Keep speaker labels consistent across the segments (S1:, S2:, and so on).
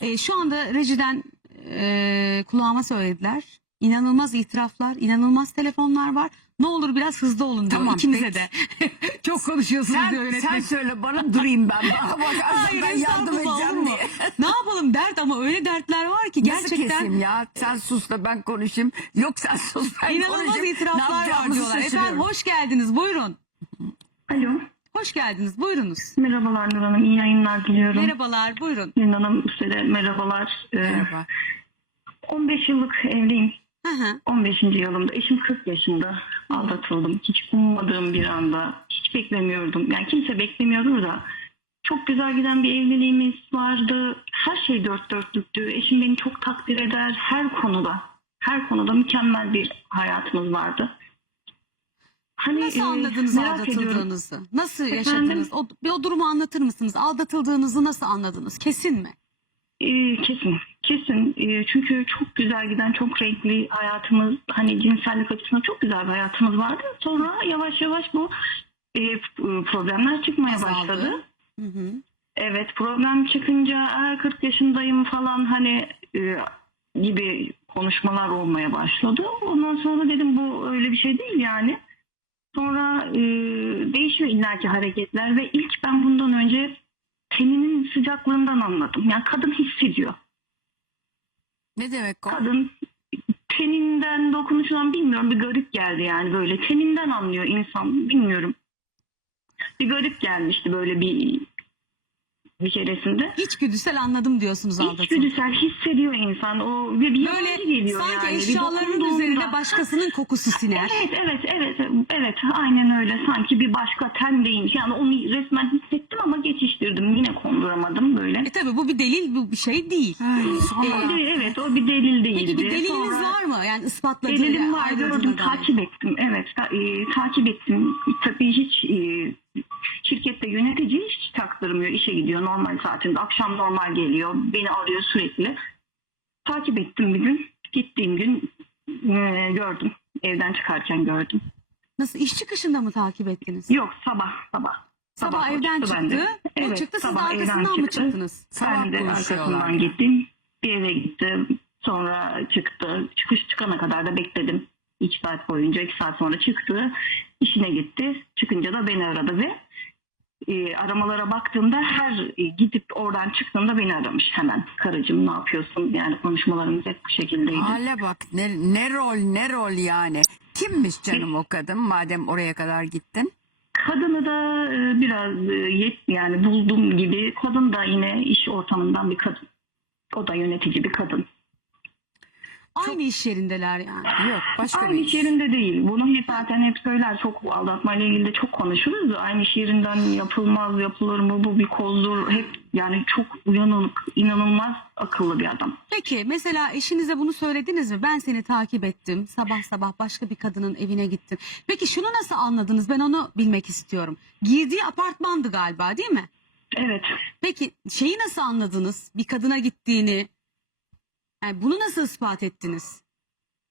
S1: E, şu anda rejiden e, kulağıma söylediler. İnanılmaz itiraflar, inanılmaz telefonlar var. Ne olur biraz hızlı olun diyor
S2: Tamam,
S1: ikinize
S2: peki.
S1: de. Çok konuşuyorsunuz diyor
S2: Sen,
S1: yönetmen.
S2: sen söyle bana durayım ben. Bana bakarsan
S1: Hayır,
S2: ben yardım edeceğim diye.
S1: ne yapalım dert ama öyle dertler var ki
S2: Nasıl
S1: gerçekten
S2: keseyim ya? Sen sus da ben konuşayım. Yok sen sus ben
S1: inanılmaz
S2: konuşayım. Ne
S1: itiraflar var diyorlar. Efendim hoş geldiniz buyurun.
S3: Alo.
S1: Hoş geldiniz buyurunuz.
S3: Merhabalar Nur Hanım. İyi yayınlar diliyorum.
S1: Merhabalar buyurun.
S3: Nur Hanım size merhabalar. Ee,
S2: Merhaba.
S3: 15 yıllık evliyim.
S1: Hı hı.
S3: 15. yılımda. Eşim 40 yaşında. Aldatıldım. Hiç ummadığım bir anda. Hiç beklemiyordum. Yani kimse beklemiyordur da. Çok güzel giden bir evliliğimiz vardı. Her şey dört dörtlüktü. Eşim beni çok takdir eder. Her konuda. Her konuda mükemmel bir hayatımız vardı. Hani,
S1: Nasıl
S3: e,
S1: anladınız
S3: ediyorum.
S1: aldatıldığınızı? Nasıl
S3: Efendim?
S1: yaşadınız? O, bir o durumu anlatır mısınız? Aldatıldığınızı nasıl anladınız? Kesin mi?
S3: Ee, kesin, kesin. Ee, çünkü çok güzel giden, çok renkli hayatımız, hani cinsellik açısından çok güzel bir hayatımız vardı. Sonra yavaş yavaş bu e, problemler çıkmaya
S1: Azaldı.
S3: başladı.
S1: Hı hı.
S3: Evet, problem çıkınca "Aa, 40 yaşındayım falan hani e, gibi konuşmalar olmaya başladı. Ondan sonra dedim bu öyle bir şey değil yani. Sonra e, değişiyor illaki hareketler ve ilk ben bundan önce teninin sıcaklığından anladım. Yani kadın hissediyor.
S2: Ne demek o?
S3: Kadın teninden dokunuşundan bilmiyorum bir garip geldi yani böyle teninden anlıyor insan bilmiyorum. Bir garip gelmişti böyle bir bir keresinde.
S1: İçgüdüsel anladım diyorsunuz aldatıldı.
S3: İçgüdüsel hissediyor insan. O bir
S1: Böyle
S3: yabancı geliyor
S1: sanki
S3: yani. Bir
S1: eşyalarının
S3: dokunduğunda-
S1: üzerine başkasının kokusu siner.
S3: Evet evet evet evet aynen öyle sanki bir başka ten değilmiş yani onu resmen hissettim ama geçiştirdim yine konduramadım böyle.
S1: E tabi bu bir delil bu bir şey değil.
S2: Ay, sonra.
S3: bir- evet o bir delil değildi.
S1: Peki bir deliliniz
S3: Sonra-
S1: var mı? Yani ispatladığı
S3: Delilim var gördüm takip ettim evet ta- e, takip ettim tabii hiç e, şirkette yönetici hiç taktırmıyor işe gidiyor normal saatinde akşam normal geliyor beni arıyor sürekli takip ettim bir gün gittiğim gün e, gördüm evden çıkarken gördüm
S1: Nasıl iş çıkışında mı takip ettiniz?
S3: yok sabah sabah
S1: Sabah
S3: o
S1: evden
S3: çıktı
S1: çıktı.
S3: bende.
S1: O
S3: Evet,
S1: çıktı siz de
S3: sabah evden
S1: arkasından mı
S3: çıktı.
S1: çıktınız?
S2: Sabah
S3: Ben de arkasından gittim. Bir eve gittim. Sonra çıktı. Çıkış çıkana kadar da bekledim. İki saat boyunca iki saat sonra çıktı. İşine gitti. Çıkınca da beni aradı ve e, aramalara baktığımda her e, gidip oradan çıktığımda beni aramış hemen. Karıcığım ne yapıyorsun? Yani konuşmalarımız hep bu şekildeydi.
S2: Hale bak ne, ne rol ne rol yani. Kimmiş canım o kadın madem oraya kadar gittin?
S3: Kadını da e, biraz e, yet yani buldum gibi. Kadın da yine iş ortamından bir kadın. O da yönetici bir kadın.
S1: Aynı iş yerindeler yani.
S2: Yok başka
S3: Aynı
S2: bir
S3: iş
S2: iş.
S3: yerinde değil. Bunu hep zaten hep söyler. Çok aldatmayla ilgili de çok konuşuruz. Aynı iş yerinden yapılmaz, yapılır mı? Bu bir kozdur. Hep yani çok uyanık, inanılmaz akıllı bir adam.
S1: Peki mesela eşinize bunu söylediniz mi? Ben seni takip ettim. Sabah sabah başka bir kadının evine gittim. Peki şunu nasıl anladınız? Ben onu bilmek istiyorum. Girdiği apartmandı galiba değil mi?
S3: Evet.
S1: Peki şeyi nasıl anladınız? Bir kadına gittiğini. Yani bunu nasıl ispat ettiniz?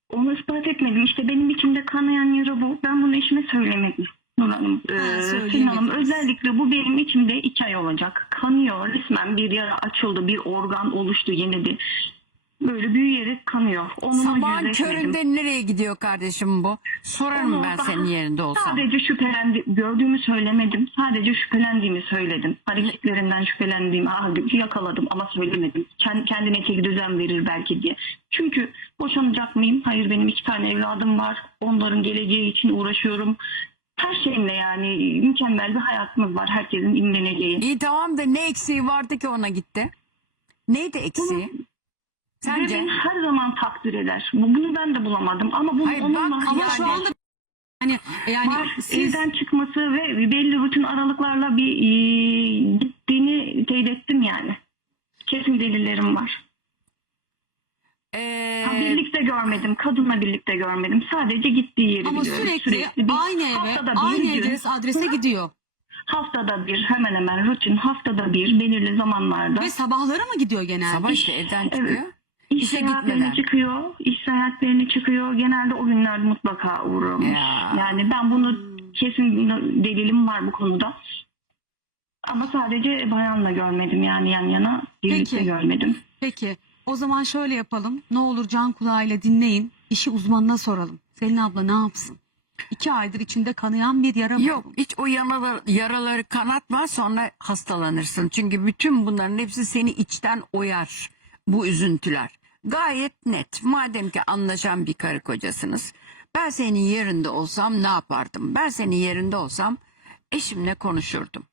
S3: Onu ispat etmedim. İşte benim içimde kanayan yara bu. Ben bunu eşime söylemedim. Nur Hanım,
S1: Ha,
S3: e, Selin. Hanım özellikle bu benim içimde iki ay olacak. Kanıyor resmen bir yara açıldı, bir organ oluştu yenidi. Böyle büyüyerek kanıyor. Onunla
S2: Sabahın
S3: yüzleşmedim.
S2: köründe nereye gidiyor kardeşim bu? Sorarım
S3: Onu
S2: ben
S3: daha-
S2: senin yerinde olsam.
S3: Sadece şüphelendi, gördüğümü söylemedim. Sadece şüphelendiğimi söyledim. Hareketlerinden şüphelendiğimi halbuki yakaladım ama söylemedim. Kend, kendine çeki düzen verir belki diye. Çünkü boşanacak mıyım? Hayır benim iki tane evladım var. Onların geleceği için uğraşıyorum. Her şeyimle yani mükemmel bir hayatımız var. Herkesin imreneceği.
S2: İyi tamam da ne eksiği vardı ki ona gitti? Neydi eksiği?
S3: Ve
S2: Sence?
S3: beni her zaman takdir eder. Bu- Bunu ben de bulamadım ama bunu
S2: Hayır,
S3: onunla
S2: bak,
S1: Ama
S2: Yani-
S1: şu anda hani yani
S3: var.
S1: siz
S3: Evden çıkması ve belli rutin aralıklarla bir e, gittiğini teyit ettim yani. Kesin delillerim var.
S2: Ee,
S3: Ha, birlikte görmedim. Kadınla birlikte görmedim. Sadece gittiği yeri
S1: ama
S3: biliyorum.
S1: sürekli,
S3: bir
S1: aynı eve,
S3: haftada bir
S1: aynı adres, adrese
S3: Hı?
S1: gidiyor.
S3: haftada bir hemen hemen rutin haftada bir belirli zamanlarda
S1: Ve sabahları mı gidiyor genelde?
S2: sabah işte evden çıkıyor.
S3: Evet. İş
S2: işe
S3: seyahatlerine
S2: gitmeden.
S3: çıkıyor. iş seyahatlerine çıkıyor. Genelde o günlerde mutlaka uğramış.
S2: Ya.
S3: Yani ben bunu kesin delilim var bu konuda. Ama sadece bayanla görmedim yani yan yana birlikte
S1: Peki.
S3: görmedim.
S1: Peki o zaman şöyle yapalım. Ne olur can kulağıyla dinleyin. İşi uzmanına soralım. Selin abla ne yapsın? İki aydır içinde kanayan bir yara
S2: Yok
S1: buldum.
S2: hiç o yaraları, yaraları kanatma sonra hastalanırsın. Çünkü bütün bunların hepsi seni içten oyar bu üzüntüler. Gayet net madem ki anlaşan bir karı kocasınız. Ben senin yerinde olsam ne yapardım? Ben senin yerinde olsam eşimle konuşurdum.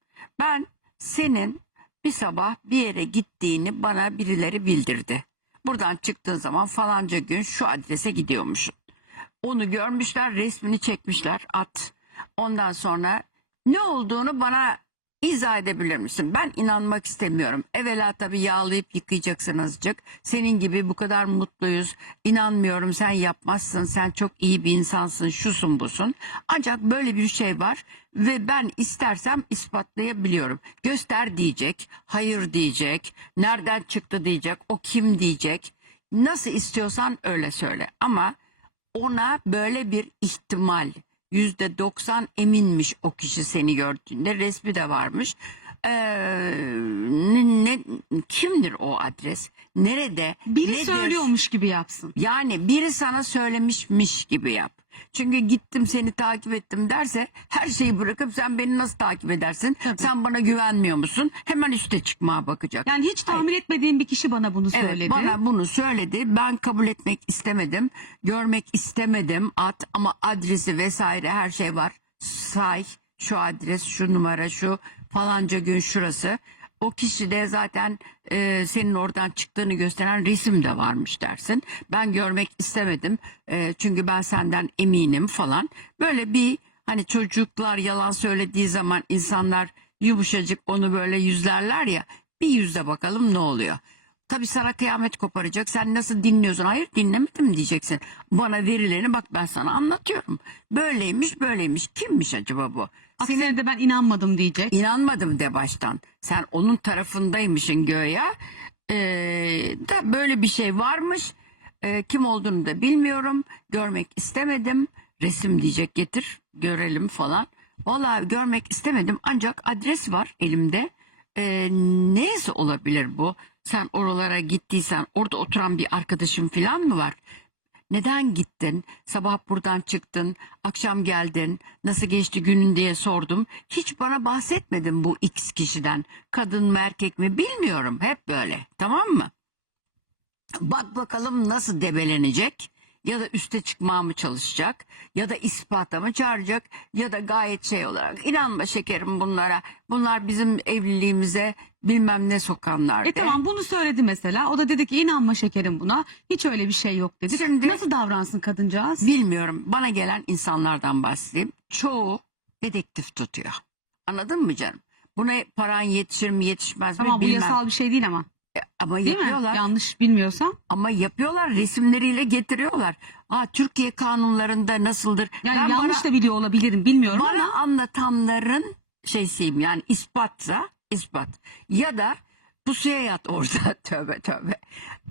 S2: Ben senin bir sabah bir yere gittiğini bana birileri bildirdi. Buradan çıktığın zaman falanca gün şu adrese gidiyormuşsun. Onu görmüşler, resmini çekmişler, at. Ondan sonra ne olduğunu bana izah edebilir misin? Ben inanmak istemiyorum. Evvela tabii yağlayıp yıkayacaksın azıcık. Senin gibi bu kadar mutluyuz. İnanmıyorum sen yapmazsın. Sen çok iyi bir insansın. Şusun busun. Ancak böyle bir şey var ve ben istersem ispatlayabiliyorum. Göster diyecek, hayır diyecek, nereden çıktı diyecek, o kim diyecek. Nasıl istiyorsan öyle söyle. Ama ona böyle bir ihtimal yüzde doksan eminmiş o kişi seni gördüğünde resmi de varmış. Ee, ne, kimdir o adres? Nerede?
S1: Biri
S2: Nedir?
S1: söylüyormuş gibi yapsın.
S2: Yani biri sana söylemişmiş gibi yap. Çünkü gittim seni takip ettim derse her şeyi bırakıp sen beni nasıl takip edersin?
S1: Tabii.
S2: Sen bana güvenmiyor musun? Hemen üste çıkmaya bakacak.
S1: Yani hiç tahmin etmediğim bir kişi bana bunu
S2: Evet
S1: söyledi.
S2: bana bunu söyledi. Ben kabul etmek istemedim. Görmek istemedim. At ama adresi vesaire her şey var. Say şu adres şu numara şu falanca gün şurası. O kişi de zaten e, senin oradan çıktığını gösteren resim de varmış dersin. Ben görmek istemedim. E, çünkü ben senden eminim falan. Böyle bir hani çocuklar yalan söylediği zaman insanlar yumuşacık onu böyle yüzlerler ya. Bir yüzde bakalım ne oluyor. Tabii sana kıyamet koparacak. Sen nasıl dinliyorsun? Hayır dinlemedim diyeceksin. Bana verilerini bak ben sana anlatıyorum. Böyleymiş böyleymiş. Kimmiş acaba bu?
S1: Aksine de ben inanmadım diyecek.
S2: İnanmadım de baştan. Sen onun tarafındaymışın göğe. Ee, da böyle bir şey varmış. Ee, kim olduğunu da bilmiyorum. Görmek istemedim. Resim diyecek getir görelim falan. Vallahi görmek istemedim ancak adres var elimde. Ee, neyse olabilir bu? Sen oralara gittiysen orada oturan bir arkadaşın falan mı var? Neden gittin? Sabah buradan çıktın, akşam geldin, nasıl geçti günün diye sordum. Hiç bana bahsetmedin bu X kişiden. Kadın mı erkek mi bilmiyorum. Hep böyle. Tamam mı? Bak bakalım nasıl debelenecek ya da üste çıkmaya mı çalışacak ya da ispata mı çağıracak ya da gayet şey olarak inanma şekerim bunlara bunlar bizim evliliğimize bilmem ne sokanlar
S1: E tamam bunu söyledi mesela. O da dedi ki inanma şekerim buna. Hiç öyle bir şey yok dedi.
S2: Şimdi-
S1: Nasıl davransın kadıncağız?
S2: Bilmiyorum. Bana gelen insanlardan bahsedeyim. Çoğu dedektif tutuyor. Anladın mı canım? Buna paran yetişir mi yetişmez mi
S1: Tamam bu
S2: bilmem.
S1: yasal bir şey değil ama.
S2: Ama
S1: Değil
S2: yapıyorlar.
S1: mi? Yanlış bilmiyorsam.
S2: Ama yapıyorlar. Resimleriyle getiriyorlar. Aa, Türkiye kanunlarında nasıldır?
S1: Yani
S2: Ben
S1: yanlış
S2: bana,
S1: da biliyor olabilirim bilmiyorum
S2: bana
S1: ama.
S2: anlatanların şeysiyim yani ispatsa ispat. Ya da pusuya yat orada tövbe tövbe.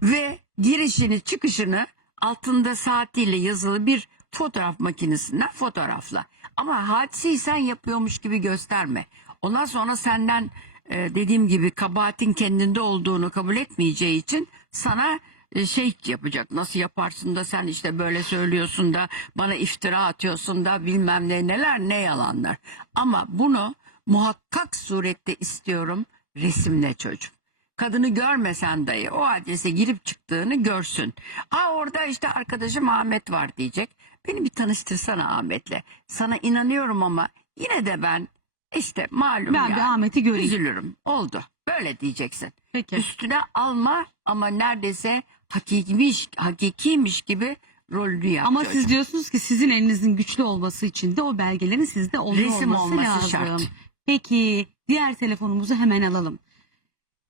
S2: Ve girişini çıkışını altında saatiyle yazılı bir fotoğraf makinesinden fotoğrafla. Ama hadiseyi sen yapıyormuş gibi gösterme. Ondan sonra senden e, dediğim gibi kabahatin kendinde olduğunu kabul etmeyeceği için sana e, şey yapacak. Nasıl yaparsın da sen işte böyle söylüyorsun da bana iftira atıyorsun da bilmem ne neler ne yalanlar. Ama bunu muhakkak surette istiyorum resimle çocuğum. Kadını görmesen dahi o adrese girip çıktığını görsün. Aa orada işte arkadaşım Ahmet var diyecek. Beni bir tanıştırsana Ahmet'le. Sana inanıyorum ama yine de ben işte malum
S1: Ben
S2: yani,
S1: Ahmet'i göreyim.
S2: üzülürüm. Oldu. Böyle diyeceksin.
S1: Peki.
S2: Üstüne alma ama neredeyse hakikiymiş, hakikiymiş gibi rolünü yap.
S1: Ama siz diyorsunuz ki sizin elinizin güçlü olması için de o belgelerin sizde oluyor
S2: Resim
S1: olması,
S2: olması
S1: lazım.
S2: şart.
S1: Peki diğer telefonumuzu hemen alalım.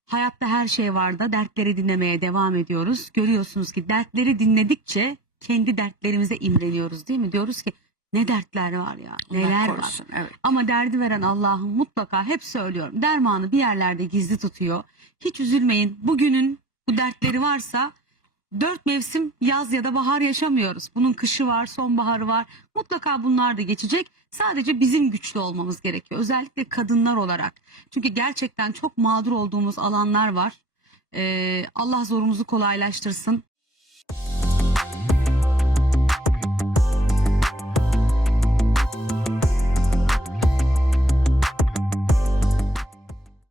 S1: Hayatta her şey var da dertleri dinlemeye devam ediyoruz. Görüyorsunuz ki dertleri dinledikçe kendi dertlerimize imreniyoruz değil mi? Diyoruz ki ne dertler var ya
S2: Allah
S1: neler var.
S2: korusun, Evet.
S1: Ama derdi veren Allah'ım mutlaka hep söylüyorum. Dermanı bir yerlerde gizli tutuyor. Hiç üzülmeyin. Bugünün bu dertleri varsa dört mevsim yaz ya da bahar yaşamıyoruz. Bunun kışı var, sonbaharı var. Mutlaka bunlar da geçecek. Sadece bizim güçlü olmamız gerekiyor. Özellikle kadınlar olarak. Çünkü gerçekten çok mağdur olduğumuz alanlar var. Ee, Allah zorumuzu kolaylaştırsın.